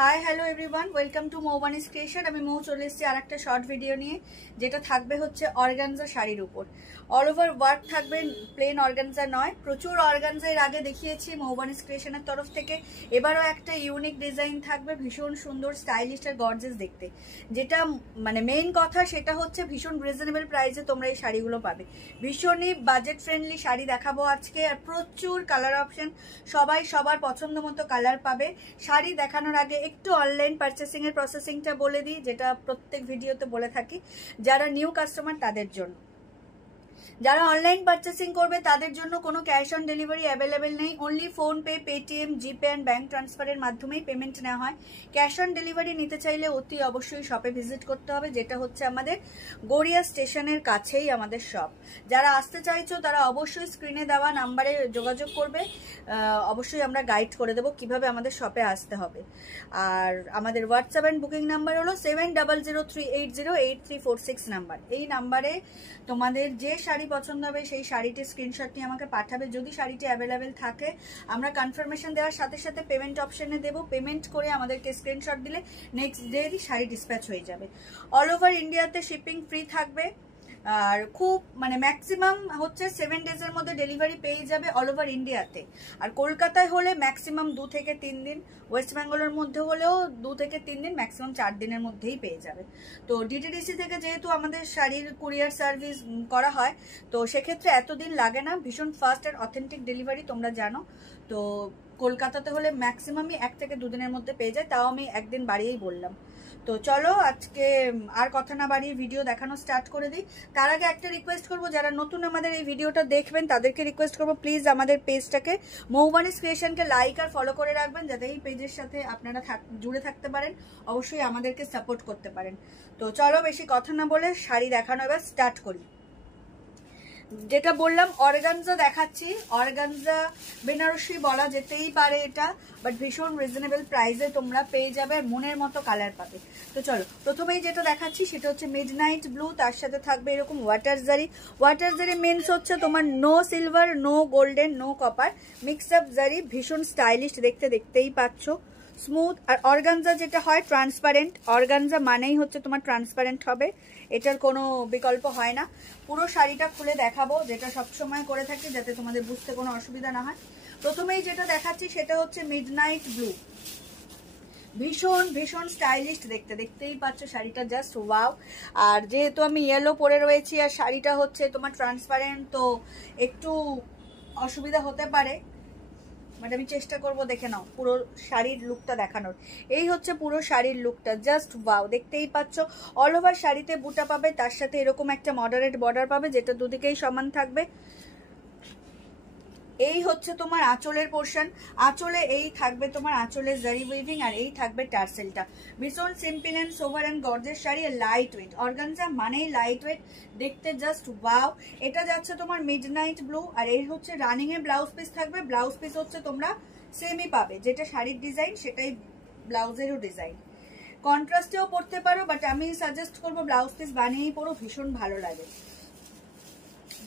High hello everyone, welcome to Moubani's creation. আমি মৌ চলে এসেছি আর একটা শর্ট ভিডিও নিয়ে, যেটা থাকবে হচ্ছে অর্গানজা শাড়ির উপর। অল ওভার ওয়ার্ক থাকবে, প্লেন অর্গানজা নয়। প্রচুর অর্গানজা এর আগে দেখিয়েছি মৌবানিস ক্রিয়েশনের তরফ থেকে। এবারও একটা ইউনিক ডিজাইন থাকবে, ভীষণ সুন্দর, স্টাইলিশ আর গর্জিয়াস দেখতে। যেটা মানে মেইন কথা সেটা হচ্ছে ভীষণ রিজনেবল প্রাইসে তোমরা এই শাড়িগুলো পাবে। ভীষণই বাজেট ফ্রেন্ডলি শাড়ি দেখাবো আজকে, আর প্রচুর কালার অপশন, সবাই সবার পছন্দ মতো কালার পাবে। শাড়ি দেখানোর আগে একটু অনলাইন পারচেসিং এর প্রসেসিংটা বলে দিই, যেটা প্রত্যেক ভিডিওতে বলে থাকি। যারা নিউ কাস্টমার তাদের জন্য, যারা অনলাইন পারচেসিং করবে তাদের জন্য কোনো ক্যাশ অন ডেলিভারি অ্যাভেলেবেল নেই। Only PhonePe, Paytm, GPay and bank ট্রান্সফারের মাধ্যমেই পেমেন্ট নেওয়া হয়। ক্যাশ অন ডেলিভারি নিতে চাইলে অতি অবশ্যই শপে ভিজিট করতে হবে, যেটা হচ্ছে আমাদের গড়িয়া স্টেশনের কাছেই আমাদের শপ। যারা আসতে চাইছো তারা অবশ্যই স্ক্রিনে দেওয়া নাম্বারে যোগাযোগ করবে, অবশ্যই আমরা গাইড করে দেবো কিভাবে আমাদের শপে আসতে হবে। আর আমাদের হোয়াটসঅ্যাপ অ্যান্ড বুকিং নাম্বার হলো 7003808346 নাম্বার। এই নাম্বারে তোমাদের যে শাড়ি পছন্দ হবে সেই শাড়িটির স্ক্রিনশট নিয়ে আমাকে পাঠাবে। যদি শাড়িটি অ্যাভেলেবেল থাকে আমরা কনফার্মেশন দেওয়ার সাথে সাথে পেমেন্ট অপশনে দেবো। পেমেন্ট করে আমাদেরকে স্ক্রিনশট দিলে নেক্সট ডেই শাড়ি ডিসপ্যাচ হয়ে যাবে। অল ওভার ইন্ডিয়াতে শিপিং ফ্রি থাকবে, আর খুব মানে ম্যাক্সিমাম হচ্ছে 7 ডেজের মধ্যে ডেলিভারি পেয়ে যাবে অল ওভার ইন্ডিয়াতে। আর কলকাতায় হলে ম্যাক্সিমাম 2 থেকে 3 দিন, ওয়েস্ট বেঙ্গলের মধ্যে হলেও 2 থেকে 3 দিন, ম্যাক্সিমাম 4 দিনের মধ্যেই পেয়ে যাবে। তো ডিটিডিসি থেকে যেহেতু আমাদের শাড়ির কুরিয়ার সার্ভিস করা হয়, তো সেক্ষেত্রে এতদিন লাগে না, ভীষণ ফাস্ট আর অথেন্টিক ডেলিভারি তোমরা জানো। তো কলকাতাতে হলে ম্যাক্সিমামই 1 থেকে 2 দিনের মধ্যে পেয়ে যায়, তাও আমি একদিন বাড়িয়েই বললাম। তো চলো আজকে আর কথা না বাড়িয়ে ভিডিও দেখানো স্টার্ট করে দিই। তার আগে একটা রিকোয়েস্ট করব, যারা নতুন আমাদের এই ভিডিওটা দেখবেন তাদেরকে রিকোয়েস্ট করব, প্লিজ আমাদের পেজটাকে মৌবানিস ক্রিয়েশনকে লাইক আর ফলো করে রাখবেন, যাতে এই পেজের সাথে আপনারা জুড়ে থাকতে পারেন, অবশ্যই আমাদেরকে সাপোর্ট করতে পারেন। তো চলো বেশি কথা না বলে শাড়ি দেখানো এবার স্টার্ট করি। যেটা বললাম অর্গানজা দেখাচ্ছি, অর্গানজা বেনারসি বলা যেতেই পারে এটা, বাট ভীষণ রিজনেবল প্রাইসে তোমরা পেয়ে যাবে, আর মনের মতো কালার পাবে। তো চলো প্রথমেই যেটা দেখাচ্ছি সেটা হচ্ছে মিডনাইট ব্লু, তার সাথে থাকবে এরকম ওয়াটার জারি। ওয়াটার জারি মিন্স হচ্ছে তোমার no silver, no golden, no copper, mix up zari, ভীষণ স্টাইলিশ দেখতে, দেখতেই পাচ্ছ, স্মুথ। আর অর্গানজা যেটা হয় ট্রান্সপারেন্ট, অর্গানজা মানেই হচ্ছে তোমার ট্রান্সপারেন্ট হবে, এটার কোনো বিকল্প হয় না। পুরো শাড়িটা খুলে দেখাবো, যেটা সবসময় করে থাকি, যাতে তোমাদের বুঝতে কোনো অসুবিধা না হয়। প্রথমেই যেটা দেখাচ্ছি সেটা হচ্ছে মিডনাইট ব্লু, ভীষণ ভীষণ স্টাইলিশ দেখতে, দেখতেই পাচ্ছ শাড়িটা জাস্ট ওয়াও। আর যেহেতু আমি ইয়েলো পরে রয়েছি আর শাড়িটা হচ্ছে তোমার ট্রান্সপারেন্ট, তো একটু অসুবিধা হতে পারে, বাট আমি চেষ্টা করব দেখে নাও পুরো শাড়ির লুকটা দেখানোর। এই হচ্ছে পুরো শাড়ির লুকটা, জাস্ট ওয়াও, দেখতেই পাচ্ছ। অল ওভার শাড়িতে বুটা পাবে, তার সাথে এরকম একটা মডারেট বর্ডার পাবে, যেটা দুদিকেই সমান থাকবে। এই হচ্ছে তোমার আঁচলের পোর্শন, আঁচলে এই থাকবে তোমার আঁচলে জারি উইভিং, আর এই থাকবে টার্সেলটা। ভীষণ simple and sober and gorgeous sari, light weight. Organza মানেই লাইট ওয়েট, দেখতে জাস্ট ওয়াও। এটা যাচ্ছে তোমার মিডনাইট ব্লু, আর এই হচ্ছে রানিং এ ব্লাউজ পিস থাকবে। ব্লাউজ পিস হচ্ছে তোমরা সেমই পাবে, যেটা শাড়ির ডিজাইন সেটাই ব্লাউজেরও ডিজাইন। কন্ট্রাস্টেও পরতে পারো, বাট আমি সাজেস্ট করবো ব্লাউজ পিস বানিয়েই পরো, ভীষণ ভালো লাগে।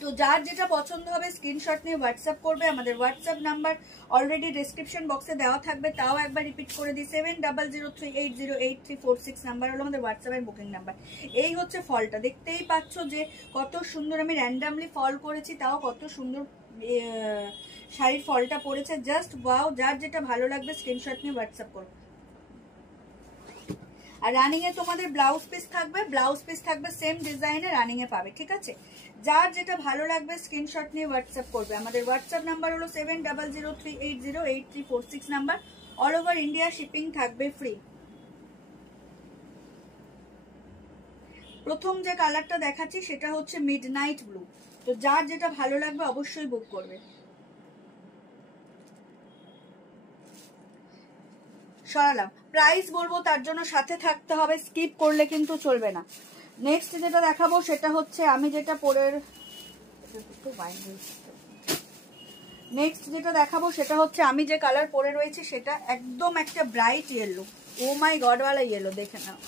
তো যার যেটা পছন্দ হবে স্ক্রিনশট নিয়ে হোয়াটসঅ্যাপ করবে। আমাদের হোয়াটসঅ্যাপ নাম্বার অলরেডি ডেসক্রিপশন বক্সে দেওয়া থাকবে, তাও একবার রিপিট করে দিই, 7003808346 নাম্বার হলো আমাদের হোয়াটসঅ্যাপের বুকিং নাম্বার। এই হচ্ছে ফলটা, দেখতেই পাচ্ছ যে কত সুন্দর, আমি র্যান্ডামলি ফল করেছি, তাও কত সুন্দর শাড়ির ফলটা পড়েছে, জাস্ট ওয়াও। যার যেটা ভালো লাগবে স্ক্রিনশট নিয়ে হোয়াটসঅ্যাপ করবে। আর রানিং এ তোমাদের ব্লাউজ পিস থাকবে, ব্লাউজ পিস থাকবে সেম ডিজাইনে, রানিং এ পাবে, ঠিক আছে। যার যেটা ভালো লাগবে স্ক্রিনশট নিয়ে হোয়াটসঅ্যাপ করবে। আমাদের হোয়াটসঅ্যাপ নাম্বার হলো 7003808346 number. All over India shipping থাকবে ফ্রি। প্রথম যে কালারটা দেখাচ্ছি সেটা হচ্ছে মিডনাইট ব্লু, তো যার যেটা ভালো লাগবে অবশ্যই বুক করবে। সরালাম, প্রাইস বলবো তার জন্য সাথে থাকতে হবে, স্কিপ করলে কিন্তু চলবে না। নেক্সট যেটা দেখাবো সেটা হচ্ছে আমি যেটা পরে, নেক্সট যেটা দেখাবো সেটা হচ্ছে আমি যে কালার পরে রয়েছে সেটা একদম একটা ব্রাইট ইয়েলো, ও মাই গড ওয়ালা ইয়েলো, দেখে নাও,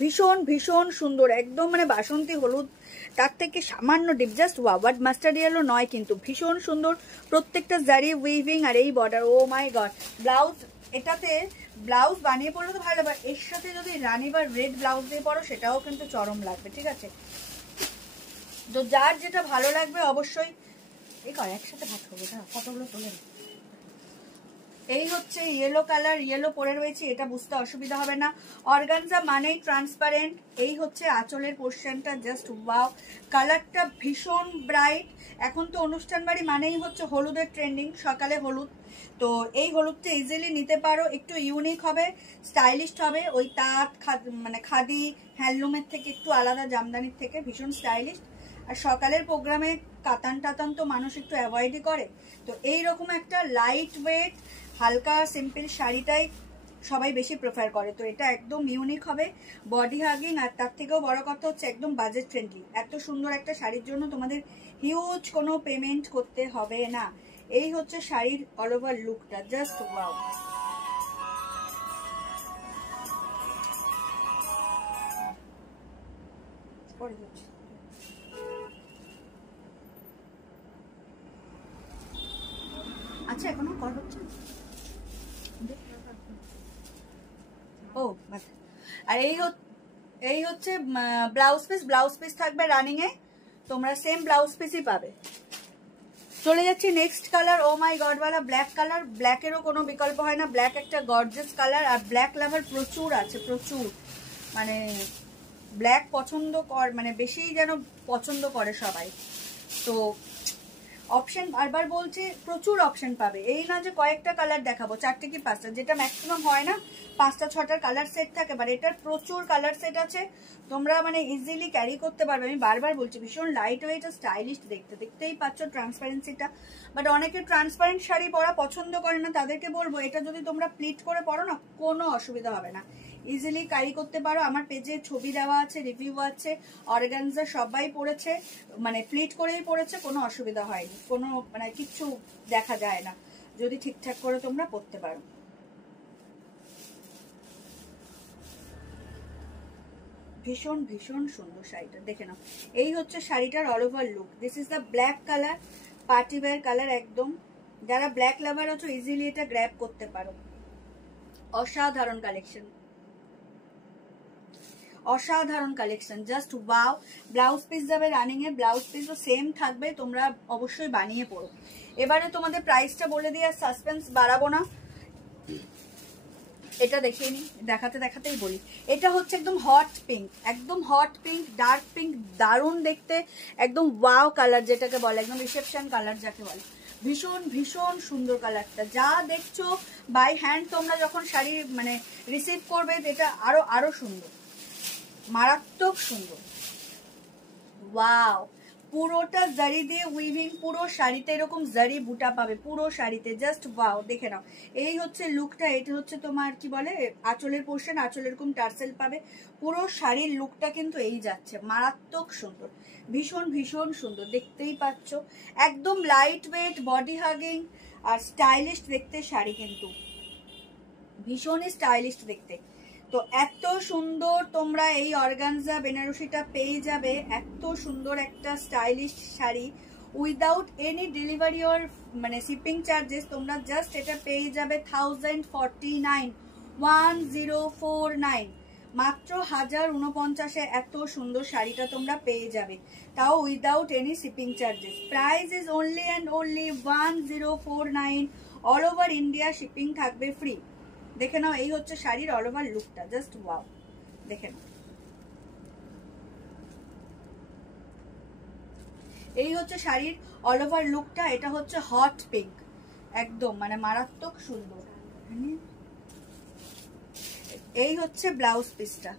ভীষণ ভীষণ সুন্দর, একদম মানে বাসন্তী হলুদ, তার থেকে সামান্য deep, just wow. But mustard yellow নয় কিন্তু, ভীষণ সুন্দর প্রত্যেকটা জারি উইভিং, আর এই বর্ডার, ও মাই গড। ব্লাউজ এটাতে ব্লাউজ বানিয়ে পরলে তো ভালো লাগবে, এর সাথে যদি রানী বা রেড ব্লাউজ দিয়ে পরো সেটাও কিন্তু চরম লাগবে, ঠিক আছে? তো যার যেটা ভালো লাগবে অবশ্যই এই কর, একসাথে ভাত করবো, হ্যাঁ ফটোগুলো তোলে। এই হচ্ছে ইয়েলো কালার, ইয়েলো পরে রয়েছে, এটা বুঝতে অসুবিধা হবে না। অর্গানজা মানেই ট্রান্সপারেন্ট। এই হচ্ছে আঁচলের পোর্শনটা, জাস্ট ওয়াও, কালারটা ভীষণ ব্রাইট। এখন তো অনুষ্ঠান বাড়ি মানেই হচ্ছে হলুদের ট্রেন্ডিং, সকালে হলুদ, তো এই হলুদটা ইজিলি নিতে পারো। একটু ইউনিক হবে, স্টাইলিশ হবে, ওই তাঁত মানে খাদি হ্যান্ডলুমের থেকে একটু আলাদা, জামদানির থেকে ভীষণ স্টাইলিশ। আর সকালের প্রোগ্রামে কাতান টাতান তো মানুষ একটু অ্যাভয়েডই করে, তো এইরকম একটা লাইট ওয়েট হালকা সিম্পল শাড়িটাই সবাই বেশি প্রেফার করে। তো এটা একদম ইউনিক হবে, বডি হাগিং, আর তার থেকেও বড় কথা হচ্ছে একদম বাজেট ফ্রেন্ডলি। এত সুন্দর একটা শাড়ির জন্য তোমাদের হিউজ কোনো পেমেন্ট করতে হবে না। এই হচ্ছে শাড়ির অল ওভার লুকটা, জাস্ট ওয়াও। আচ্ছা এখনো কল হচ্ছে। ও আর এই হচ্ছে ব্লাউজ পিস। ব্লাউজ পিস থাকবে রানিং এ, তোমরা সেম ব্লাউজ পিসই পাবে। চলে যাচ্ছি নেক্সট কালার। ও মাই গড ওয়ালা ব্ল্যাক কালার। ব্ল্যাকেরও কোনো বিকল্প হয় না, ব্ল্যাক একটা গর্জিয়াস কালার, আর ব্ল্যাক লাভার প্রচুর আছে, প্রচুর, মানে ব্ল্যাক পছন্দ মানে বেশি যেন পছন্দ করে সবাই। তো অপশন বারবার বলছি, প্রচুর অপশন পাবে। এই না যে কয়েকটা কালার দেখাবো, 4টে কি 5টা, যেটা ম্যাক্সিমাম হয় না 5টা 6টার কালার সেট থাকে, বাট এটার প্রচুর কালার সেট আছে, তোমরা মানে ইজিলি ক্যারি করতে পারবে। আমি বারবার বলছি ভীষণ লাইট ওয়েট আর স্টাইলিশ দেখতে, দেখতেই পাচ্ছ ট্রান্সপারেন্সিটা। বাট অনেকে ট্রান্সপারেন্ট শাড়ি পরা পছন্দ করে না, তাদেরকে বলবো এটা যদি তোমরা প্লিট করে পরো না, কোনো অসুবিধা হবে না, ইজিলি ক্যারি করতে পারো। আমার পেজে ছবি দেওয়া আছে, রিভিউ আছে, অর্গানজা সবাই পড়েছে, মানে প্লিট করেই পড়েছে, কোনো অসুবিধা হয়নি, কোনো মানে কিচ্ছু দেখা যায় না যদি ঠিকঠাক করে তোমরা পরতে পারো। ভীষণ ভীষণ সুন্দর শাড়িটা, দেখে নাও। এই হচ্ছে শাড়িটার all over look. This is the black colour, party wear colour একদম। যারা ব্ল্যাক লাভার আছো ইজিলি এটা গ্র্যাব করতে পারো। অসাধারণ কালেকশন, অসাধারণ collection, just wow. Blouse piece যাবে রানিং এ, ব্লাউজ পিসও সেম থাকবে, তোমরা অবশ্যই বানিয়ে পড়ো। এবারে তোমাদের প্রাইসটা বলে দিয়ে আর সাসপেন্স বাড়াবো না, এটা দেখিয়ে নি, দেখাতে দেখাতেই বলি। এটা হচ্ছে একদম হট পিঙ্ক, একদম হট পিঙ্ক, ডার্ক পিঙ্ক, দারুণ দেখতে, একদম ওয়াও কালার যেটাকে বলে, একদম রিসেপশন কালার যাকে বলে, ভীষণ ভীষণ সুন্দর কালারটা। যা দেখছো বাই হ্যান্ড তোমরা যখন শাড়ি মানে রিসিভ করবে, এটা আরো আরো সুন্দর, মারাত্মক সুন্দর। ওয়াও, পুরোটা জারি দিয়ে উইভিং, পুরো শাড়িতে এরকম জারি বুটা পাবে পুরো শাড়িতে, জাস্ট ওয়াও, দেখে নাও। এই হচ্ছে লুকটা, এটা হচ্ছে তোমার কি বলে আঁচলের পোর্শন, আঁচলে এরকম টার্সেল পাবে, পুরো শাড়ির লুকটা কিন্তু এই যাচ্ছে, মারাত্মক সুন্দর, ভীষণ ভীষণ সুন্দর, দেখতেই পাচ্ছ, একদম লাইট ওয়েট, বডি হাগিং আর স্টাইলিশ দেখতে শাড়ি, কিন্তু ভীষণই স্টাইলিশ দেখতে। তো এত সুন্দর তোমরা এই অর্গানজা বেনারসিটা পেয়ে যাবে, এত সুন্দর একটা stylish sari without any delivery or মানে শিপিং চার্জেস। তোমরা জাস্ট এটা পেয়ে যাবে 1049, 1049, মাত্র 1049-এ এত সুন্দর শাড়িটা তোমরা পেয়ে যাবে, তাও without any shipping charges. Price is only and only 1049, all over India shipping থাকবে ফ্রি। দেখে নাও, এই হচ্ছে শাড়ির অল ওভার লুকটা, জাস্ট ওয়াও, দেখে নাও। এই হচ্ছে শাড়ির অল ওভার লুকটা, এটা হচ্ছে হট পিঙ্ক, একদম মানে মারাত্মক সুন্দর। এই হচ্ছে ব্লাউজ পিসটা,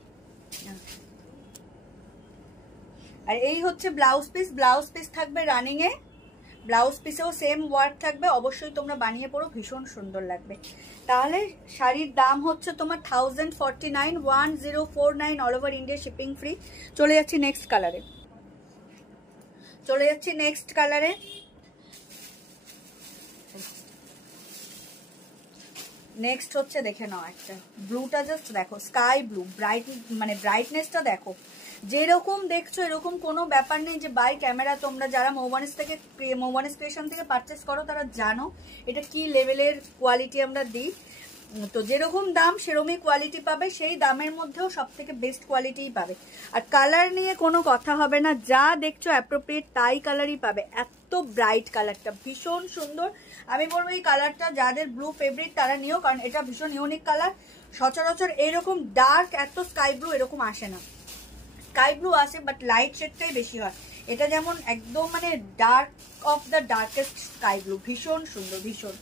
আর এই হচ্ছে ব্লাউজ পিস। ব্লাউজ পিস থাকবে রানিং এ, ব্লাউজ পিসেও সেম ওয়ার্ক থাকবে, অবশ্যই তোমরা বানিয়ে পড়ো, ভীষণ সুন্দর লাগবে। তাহলে শাড়ির দাম হচ্ছে তোমার 1049, 1049, all over India shipping free. চলে যাচ্ছি নেক্সট কালারে, চলে যাচ্ছি নেক্সট কালারে। নেক্সট হচ্ছে দেখে নাও একটা ব্লুটা, জাস্ট দেখো, স্কাই ব্লু, ব্রাইট মানে ব্রাইটনেসটা দেখো, যেরকম দেখছো এরকম কোনো ব্যাপার নেই যে বাই ক্যামেরা। তোমরা যারা মৌবানিস থেকে, মৌবানিস ক্রিয়েশন থেকে পারচেস করো তারা জানো এটা কি লেভেলের কোয়ালিটি আমরা দিই। তো যেরকম দাম সেরকমই কোয়ালিটি পাবে, সেই দামের মধ্যেও সব থেকে বেস্ট কোয়ালিটিই পাবে। আর কালার নিয়ে কোনো কথা হবে না, যা দেখছো অ্যাপ্রোপ্রিয়েট তাই কালারই পাবে। এত ব্রাইট কালারটা ভীষণ সুন্দর। আমি বলবো এই কালারটা যাদের ব্লু ফেভারিট তারা নিও, কারণ এটা ভীষণ ইউনিক কালার। সচরাচর এরকম ডার্ক এত স্কাই ব্লু এরকম আসে না। স্কাই ব্লু আসে বাট লাইট শেডটাই বেশি হয়। এটা যেমন একদম মানে dark of the darkest sky blue, ভীষণ সুন্দর ভীষণ।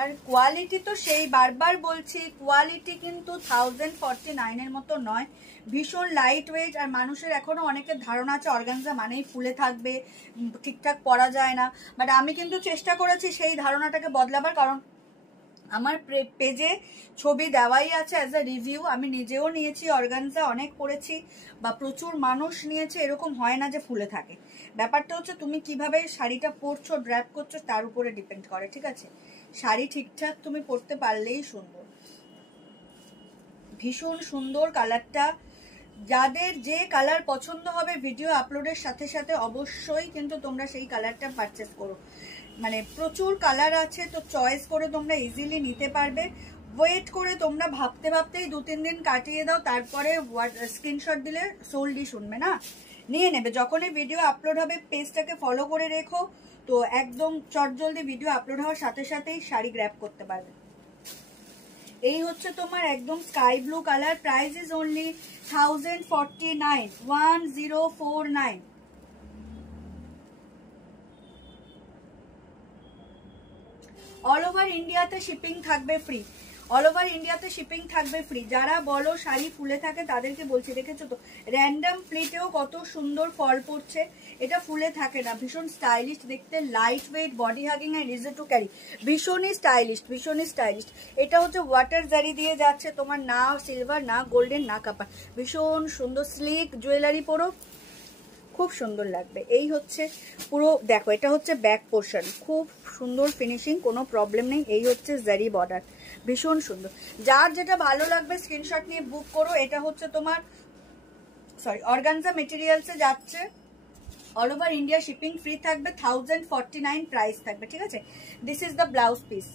আর কোয়ালিটি তো সেই বারবার বলছি, কোয়ালিটি কিন্তু 1049 এর মতো নয়, ভীষণ লাইট ওয়েট। আর মানুষের এখনো অনেকের ধারণা আছে অর্গানজা মানেই ফুলে থাকবে, ঠিকঠাক পরা যায় না। বাট আমি কিন্তু চেষ্টা করেছি সেই ধারণাটাকে বদলাবার, কারণ আমার পেজে ছবি দেওয়াই আছে অ্যাজ আ রিভিউ। আমি নিজেও নিয়েছি অর্গানজা, অনেক পরেছি বা প্রচুর মানুষ নিয়েছে, এরকম হয় না যে ফুলে থাকে। ব্যাপারটা হচ্ছে তুমি কিভাবে শাড়িটা পরছো, ড্র্যাপ করছো তার উপরে ডিপেন্ড করে, ঠিক আছে? শাড়ি ঠিকঠাক তুমি পরতে পারলেই সুন্দর। ভীষণ সুন্দর কালারটা। যাদের যে কালার পছন্দ হবে ভিডিও আপলোডের সাথে সাথে অবশ্যই কিন্তু তোমরা সেই কালারটা পারচেস করো। মানে প্রচুর কালার আছে, তো চয়েস করে তোমরা ইজিলি নিতে পারবে। ওয়েট করে তোমরা ভাবতে ভাবতেই 2-3 দিন কাটিয়ে দাও, তারপরে স্ক্রিনশট দিলে সোল্ডই শুনবে না, নিয়ে নেবে। যখনই ভিডিও আপলোড হবে পেজটাকে ফলো করে রেখো, তো একদম চটজলদি ভিডিও আপলোড হওয়ার সাথে সাথেই শাড়ি গ্র্যাব করতে পারবে। এই হচ্ছে তোমার একদম sky blue colour. Price is only 1049, 1049। All over ইন্ডিয়াতে শিপিং থাকবে ফ্রি, অল ওভার ইন্ডিয়াতে শিপিং থাকবে ফ্রি। যারা বলো শাড়ি ফুলে থাকে তাদেরকে বলছি, দেখেছো তো র্যান্ডাম প্লেটেও কত সুন্দর ফল পড়ছে, এটা ফুলে থাকে না। ভীষণ স্টাইলিশ দেখতে, light weight, body hugging and easy to carry, ভীষণই স্টাইলিশ ভীষণই স্টাইলিশ। এটা হচ্ছে ওয়াটার জারি দিয়ে যাচ্ছে, তোমার না সিলভার না গোল্ডেন না কাপার, ভীষণ সুন্দর স্লিক জুয়েলারি পরো খুব সুন্দর লাগবে। এই হচ্ছে পুরো দেখো, এটা হচ্ছে ব্যাক পোর্শন, খুব সুন্দর ফিনিশিং, কোনো প্রবলেম নেই। এই হচ্ছে জারি বর্ডার, ভীষণ সুন্দর। যার যেটা ভালো লাগবে স্ক্রিনশট নিয়ে বুক করো। এটা হচ্ছে তোমার অর্গানজা মেটেরিয়ালসে যাচ্ছে, all over India shipping free থাকবে, 1049 প্রাইস থাকবে, ঠিক আছে? This is the blouse piece.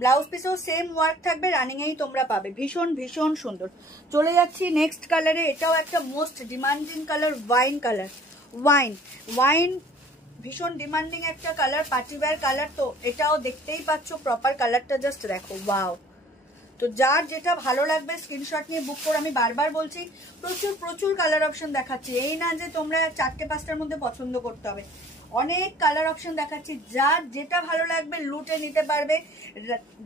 Blouse পিসেও সেম ওয়ার্ক থাকবে, রানিংয়েই তোমরা পাবে, ভীষণ ভীষণ সুন্দর। চলে যাচ্ছি নেক্সট কালারে। এটাও একটা most demanding colour, wine colour. Wine ভীষণ ডিমান্ডিং একটা কালার, পার্টিওয়্যার কালার। তো এটাও দেখতেই পাচ্ছ, প্রপার কালারটা জাস্ট দেখো, ওয়াও। তো যার যেটা ভালো লাগবে স্ক্রিনশট নিয়ে বুক করো। আমি বারবার বলছি প্রচুর প্রচুর কালার অপশন দেখাচ্ছি, এই না যে তোমরা 4-5টার মধ্যে পছন্দ করতে হবে, অনেক কালার অপশন দেখাচ্ছি। যার যেটা ভালো লাগবে লুটে নিতে পারবে।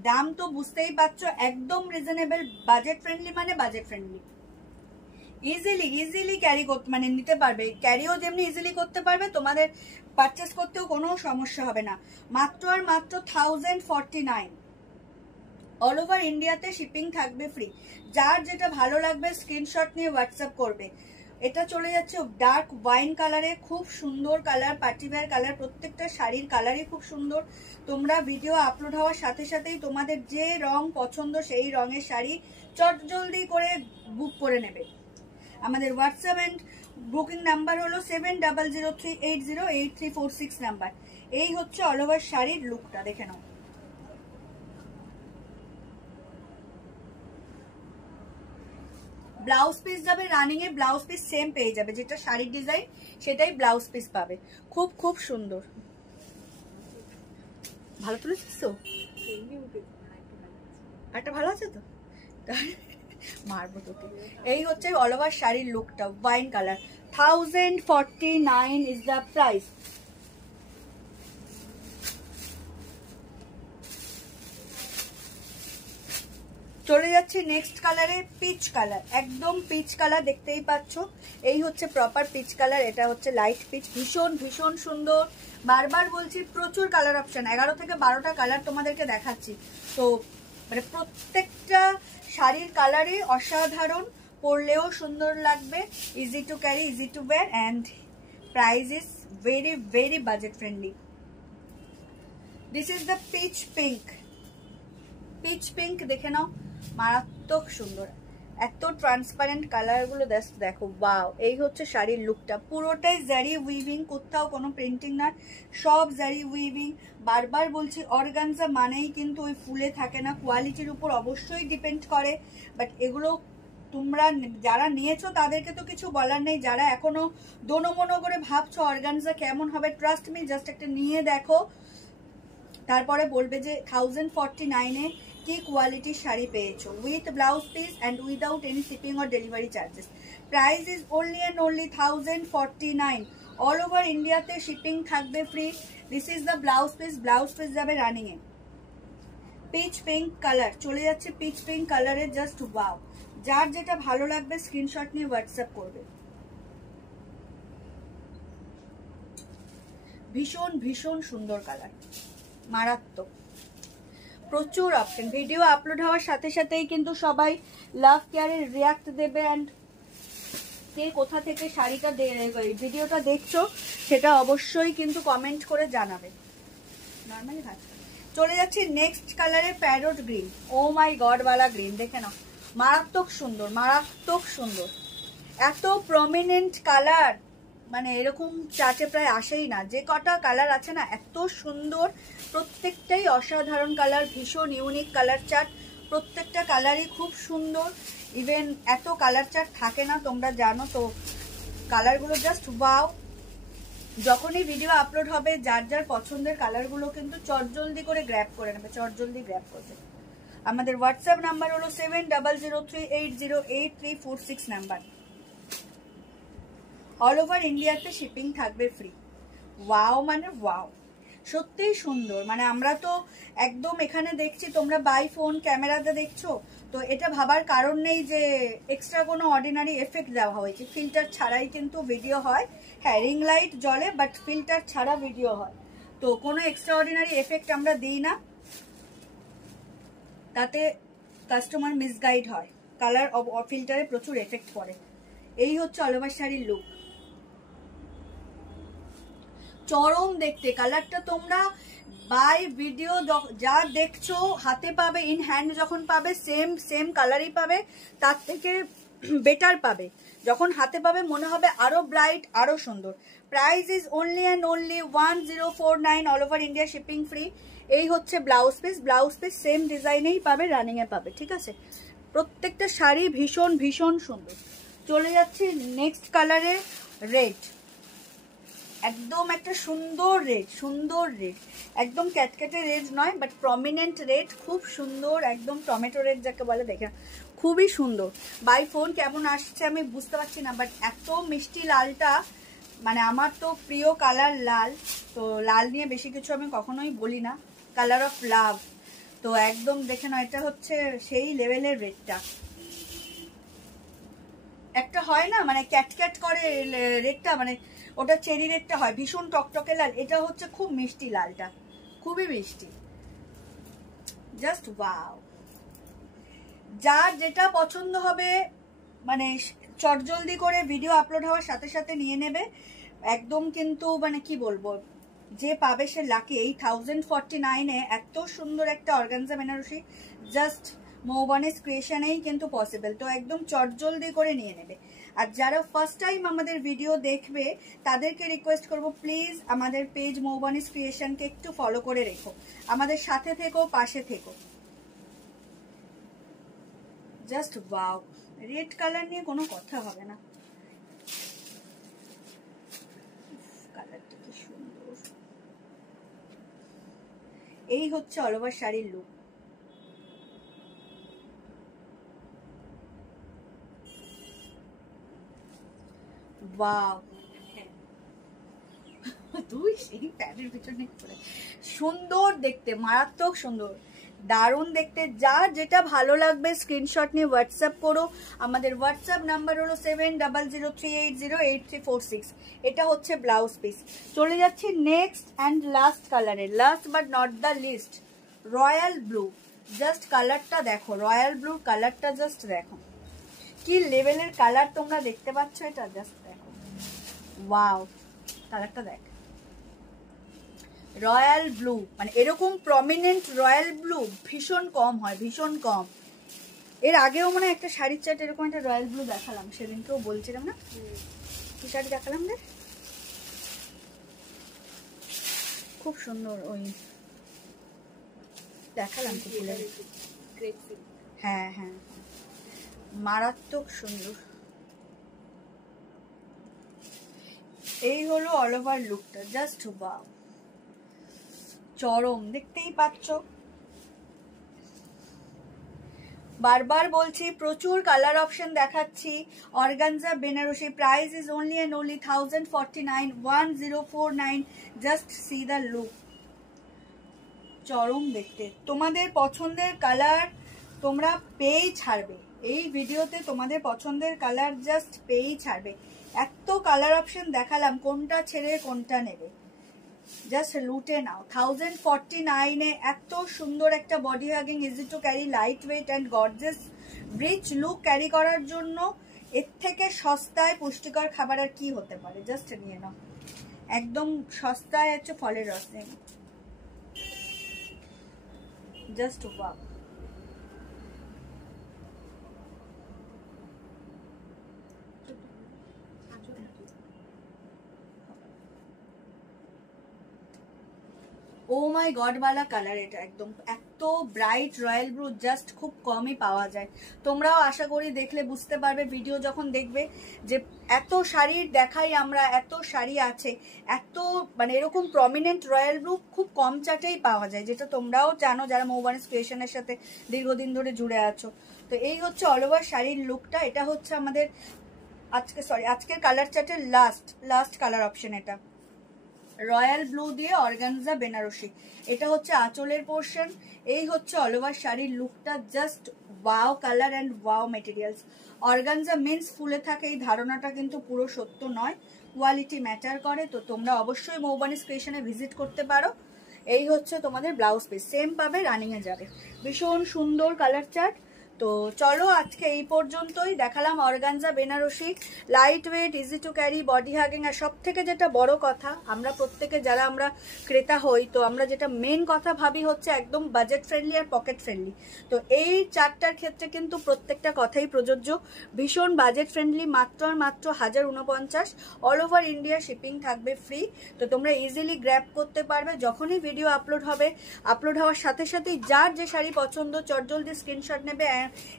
দাম তো বুঝতেই পারছো, একদম রিজনেবল, বাজেট ফ্রেন্ডলি, মানে বাজেট ফ্রেন্ডলি। ইজিলি ক্যারি করতে মানে নিতে পারবে, ক্যারিও যেমনি ইজিলি করতে পারবে, তোমাদের পারচেস করতেও কোনো সমস্যা হবে না। মাত্র আর মাত্র 1049, অল ওভার ইন্ডিয়াতে শিপিং থাকবে ফ্রি। যার যেটা ভালো লাগবে স্ক্রিনশট নিয়ে হোয়াটসঅ্যাপ করবে। এটা চলে যাচ্ছে ডার্ক ওয়াইন কালারে, খুব সুন্দর কালার, পার্টিওয়্যার কালার। প্রত্যেকটা শাড়ির কালারই খুব সুন্দর। তোমরা ভিডিও আপলোড হওয়ার সাথে সাথেই তোমাদের যে রং পছন্দ সেই রঙের শাড়ি চটজলদি করে বুক করে নেবে। আমাদের হোয়াটসঅ্যাপ এন্ড বুকিং নাম্বার হলো 7003808346 নাম্বার। এই হচ্ছে অল ওভার শাড়ির লুকটা, দেখে নাও। ব্লাউজ পিস যাবে রানিং এ, ব্লাউজ পিস সেম পেয়ে যাবে, যেটা শাড়ির ডিজাইন সেটাই ব্লাউজ পিস পাবে। খুব খুব সুন্দর, ভালো তুলেছিস তো, একটা ভালো আছে তো, মারবো তোকে। এই হচ্ছে অল ওভার শাড়ির লুকটা, wine colour. 1049 is the price. চলে যাচ্ছে নেক্সট কালারে, পিচ কালার, একদম পিচ কালার, দেখতেই পাচ্ছ। এই হচ্ছে প্রপার পিচ কালার, এটা হচ্ছে লাইট পিচ, ভীষণ ভীষণ সুন্দর। বারবার বলছি প্রচুর কালার অপশন, 11 থেকে 12টা কালার তোমাদেরকে দেখাচ্ছি। তো মানে প্রত্যেকটা শাড়ির কালারই অসাধারণ, পরলেও সুন্দর লাগবে, easy to carry, easy to wire, and price is very very budget friendly. This is the pitch pink. Pitch pink দেখে নাও, মারাত্মক সুন্দর, এত ট্রান্সপারেন্ট কালারগুলো দেখো, ওয়াও। এই হচ্ছে শাড়ির লুকটা, পুরোটাই জারি উইভিং, কোথাও কোনো প্রিন্টিং না, সব জারি উইভিং। বারবার বলছি অর্গানজা মানেই কিন্তু ওই ফুলে থাকে না, কোয়ালিটির উপর অবশ্যই ডিপেন্ড করে। বাট এগুলো তোমরা যারা নিয়েছো তাদেরকে তো কিছু বলার নেই, যারা এখনো দোনো মনো করে ভাবছো অর্গানজা কেমন হবে, ট্রাস্ট মি, জাস্ট একটা নিয়ে দেখো, তারপরে বলবে যে 1049-এ কি কোয়ালিটির শাড়ি পেয়েছো, with blouse piece and without any shipping or delivery charges. Price is only and only 1049। All over ইন্ডিয়াতে শিপিং থাকবে free. This is the blouse piece, blouse piece যাবে রানিংয়ে। পিচ পিঙ্ক কালার, চলে যাচ্ছে পিচ পিঙ্ক কালারের, just wow. যার যেটা ভালো লাগবে স্ক্রিনশট নিয়ে হোয়াটসঅ্যাপ করবে। ভীষণ ভীষণ সুন্দর কালার, মারাত্মক, প্রচুর অপশন। ভিডিও আপলোড হওয়ার সাথে সাথেই কিন্তু সবাই লাভ কেয়ারের রিয়াক্ট দেবে, অ্যান্ড কে কোথা থেকে শাড়িটা ভিডিওটা দেখছো সেটা অবশ্যই কিন্তু কমেন্ট করে জানাবে। নর্মালি চলে যাচ্ছি নেক্সট কালারে, প্যারট গ্রিন। ও মাই গড ওয়ালা গ্রিন, দেখে নাও, মারাত্মক সুন্দর, মারাত্মক সুন্দর। এত প্রমিনেন্ট কালার মানে এরকম চার্টে প্রায় আসেই না, যে কটা কালার আছে না এত সুন্দর, প্রত্যেকটাই অসাধারণ কালার, ভীষণ ইউনিক কালার চার্ট, প্রত্যেকটা কালারই খুব সুন্দর। ইভেন এত কালার চার্ট থাকে না, তোমরা জানো তো, কালারগুলো জাস্ট ওয়াও। যখনই ভিডিও আপলোড হবে যার যার পছন্দের কালারগুলো কিন্তু চটজলদি করে গ্র্যাব করে নেবে, চটজলদি গ্র্যাব করবে। আমাদের হোয়াটসঅ্যাপ নাম্বার হলো 7003808346 নাম্বার। অল ওভার ইন্ডিয়াতে শিপিং থাকবে ফ্রি। ওয়াও মানে ওয়াও, সত্যিই সুন্দর। মানে আমরা তো একদম এখানে দেখছি, তোমরা বাই ফোন ক্যামেরাতে দেখছো, তো এটা ভাবার কারণ নেই যে এক্সট্রা কোনো অর্ডিনারি এফেক্ট দেওয়া হয়েছে, ফিল্টার ছাড়াই কিন্তু ভিডিও হয়। হ্যাঁ, রিং লাইট জ্বলে, বাট ফিল্টার ছাড়া ভিডিও হয়, তো কোনো এক্সট্রা অর্ডিনারি এফেক্ট আমরা দিই না, তাতে কাস্টমার মিসগাইড হয়। কালার ফিল্টারে প্রচুর এফেক্ট পড়ে। এই হচ্ছে অল ওভার শাড়ির লুক, চরম দেখতে। কালারটা তোমরা বাই ভিডিও যা দেখছো হাতে পাবে, ইন হ্যান্ড যখন পাবে সেম কালারই পাবে, তার থেকে বেটার পাবে। যখন হাতে পাবে মনে হবে আরো ব্রাইট, আরো সুন্দর। Price is only and only 1049, all over India shipping free. এই হচ্ছে blouse piece, blouse piece same ডিজাইনেই পাবে, রানিংয়ে পাবে, ঠিক আছে। প্রত্যেকটা শাড়ি ভীষণ ভীষণ সুন্দর। চলে যাচ্ছি নেক্সট কালারে, রেড। একদম একটা সুন্দর রেড, সুন্দর রেড, একদম ক্যাটক্যাটে রেড নয়, বাট প্রমিনেন্ট রেড, খুব সুন্দর, একদম টমেটো রেড যাকে বলে, দেখে খুবই সুন্দর। বাই ফোন কেমন আসছে আমি বুঝতে পারছি না, বাট এত মিষ্টি লালটা, মানে আমার তো প্রিয় কালার লাল, তো লাল নিয়ে বেশি কিছু আমি কখনোই বলি না, কালার অফ লাভ। তো একদম দেখে নাও, এটা হচ্ছে সেই লেভেলের রেডটা। একটা হয় না মানে ক্যাটক্যাট করে রেডটা, মানে ওটা চেরি রেডটা হয় ভীষণ টকটকে লাল, এটা হচ্ছে খুব মিষ্টি লালটা, খুবই মিষ্টি, জাস্ট ওয়াও। যার যেটা পছন্দ হবে মানে চটজলদি করে ভিডিও আপলোড হওয়ার সাথে সাথে নিয়ে নেবে, একদম কিন্তু মানে কি বলবো, যে পাবে সে লাকি। এই 1049-এ এত সুন্দর একটা অর্গানজা বেনারসি জাস্ট মৌবনিস ক্রিয়েশনেই কিন্তু পসিবল, তো একদম চটজলদি করে নিয়ে নেবে। আর যারা ফার্স্ট টাইম আমাদের ভিডিও দেখবে তাদেরকে রিকোয়েস্ট করব, প্লিজ আমাদের পেজ মৌবনিস ক্রিয়েশনকে একটু ফলো করে রেখো, আমাদের সাথে থেকো, পাশে থেকো। জাস্ট ওয়াও, রেড কালার নিয়ে কোনো কথা হবে না, কালারটা কি সুন্দর। এই হচ্ছে অল ওভার শাড়ির লুক। ওয়াও, তুই সেই প্যান্টের পিছনে সুন্দর দেখতে, মারাত্মক সুন্দর, দারুণ দেখতে। যার যেটা ভালো লাগবে স্ক্রিনশট নিয়ে হোয়াটসঅ্যাপ করো। আমাদের হোয়াটসঅ্যাপ নাম্বার হলো 7003808346। এটা হচ্ছে ব্লাউজ পিস। চলে যাচ্ছি নেক্সট অ্যান্ড লাস্ট কালারে, last but not the least, royal blue. Just কালারটা দেখো, রয়্যাল ব্লুর কালারটা জাস্ট দেখো, কি লেভেলের কালার তোমরা দেখতে পাচ্ছ, এটা জাস্ট দেখো, ওয়াও, কালারটা দেখ। রয়্যাল ব্লু মানে এরকম প্রমিনেন্ট রয়্যাল ব্লু ভীষণ কম হয়, ভীষণ কম। এর আগেও মানে একটা শাড়ির চার্ট এরকম একটা রয়্যাল ব্লু দেখালাম, সেদিনকেও বলছিলাম না, কি শাড়ি দেখালাম রে, খুব সুন্দর, ওই দেখালাম তো ভুলে, হ্যাঁ হ্যাঁ মারাত্মক সুন্দর। এই হলো অল ওভার লুকটা, জাস্ট ওয়াও, চরম, দেখতেই পাচ্ছ। বারবার বলছি প্রচুর কালার অপশন দেখাচ্ছি। Organza Banarasi, price is only and only 1049, 1049। Just see the look, চরম দেখতে। তোমাদের পছন্দের কালার তোমরা পেয়েই ছাড়বে, এই ভিডিওতে তোমাদের পছন্দের কালার জাস্ট পেয়েই ছাড়বে। এত কালার অপশন দেখালাম, কোনটা ছেড়ে কোনটা নেবে, জাস্ট লুটে নাও। 1049-এ এত সুন্দর একটা body hugging, easy to carry, light weight and gorgeous rich look carry করার জন্য এর থেকে সস্তায় পুষ্টিকর খাবার আর কি হতে পারে। জাস্ট নিয়ে নাও, একদম সস্তায় হচ্ছে ফলের রস নিয়ে নাও, জাস্ট ওয়াও। ও মাই গড वाला কালার, এটা একদম এত ব্রাইট রয়্যাল ব্লু জাস্ট খুব কমই পাওয়া যায়। তোমরাও আশা করি দেখলে বুঝতে পারবে, ভিডিও যখন দেখবে, যে এত শাড়ির দেখাই আমরা, এত শাড়ি আছে, এত মানে এরকম প্রমিনেন্ট রয়্যাল ব্লু খুব কম চাটেই পাওয়া যায়, যেটা তোমরাও জানো যারা মৌবানিস ক্রিয়েশনের সাথে দীর্ঘদিন ধরে জুড়ে আছো। তো এই হচ্ছে অল ওভার শাড়ির লুকটা। এটা হচ্ছে আমাদের আজকের কালার চার্টের লাস্ট কালার অপশন। এটা রয়্যাল ব্লু দিয়ে অর্গানজা বেনারসি, এটা হচ্ছে আঁচলের পোর্শন। এই হচ্ছে অল ওভার শাড়ির লুকটা, just wow colour and wow materials. Organza means ফুলে থাকে, এই ধারণাটা কিন্তু পুরো সত্য নয়, কোয়ালিটি ম্যাটার করে। তো তোমরা অবশ্যই মৌবানিস ক্রিয়েশনে ভিজিট করতে পারো। এই হচ্ছে তোমাদের ব্লাউজ পিস, সেম পাবে, রানিংয়ে যাবে। ভীষণ সুন্দর কালার চার্ট। তো চলো আজকে এই পর্যন্তই, দেখালাম organza Banarasi, light weight, easy to carry, body hugging. আর সব থেকে যেটা বড় কথা, আমরা প্রত্যেকে যারা আমরা ক্রেতা হই, তো আমরা যেটা মেন কথা ভাবি হচ্ছে একদম বাজেট ফ্রেন্ডলি আর পকেট ফ্রেন্ডলি। তো এই চারটার ক্ষেত্রে কিন্তু প্রত্যেকটা কথাই প্রযোজ্য। ভীষণ বাজেট ফ্রেন্ডলি, মাত্র আর মাত্র 1049, অল ওভার ইন্ডিয়া শিপিং থাকবে ফ্রি। তো তোমরা ইজিলি গ্র্যাব করতে পারবে। যখনই ভিডিও আপলোড হবে, আপলোড হওয়ার সাথে সাথেই যার যে শাড়ি পছন্দ চটজলদি স্ক্রিনশট নেবে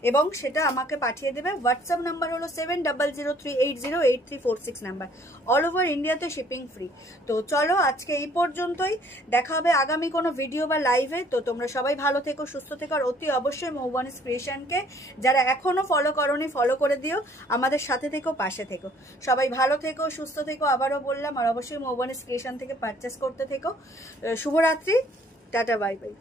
এবং সেটা আমাকে পাঠিয়ে দেবে। হোয়াটসঅ্যাপ নাম্বার হলো 7003808346 নাম্বার, অল ওভার ইন্ডিয়াতে শিপিং ফ্রি। তো চলো আজকে এই পর্যন্তই, দেখা হবে আগামী কোনো ভিডিও বা লাইভে। তো তোমরা সবাই ভালো থেকো, সুস্থ থেকো, আর অতি অবশ্যই মৌবানিস ক্রিয়েশনকে যারা এখনো ফলো করোনি ফলো করে দিও, আমাদের সাথে থেকো, পাশে থেকো। সবাই ভালো থেকো, সুস্থ থেকো, আবারও বললাম, আর অবশ্যই মৌবানিস ক্রিয়েশন থেকে পারচেস করতে থেকো। শুভরাত্রি, টাটা, বাই বাই।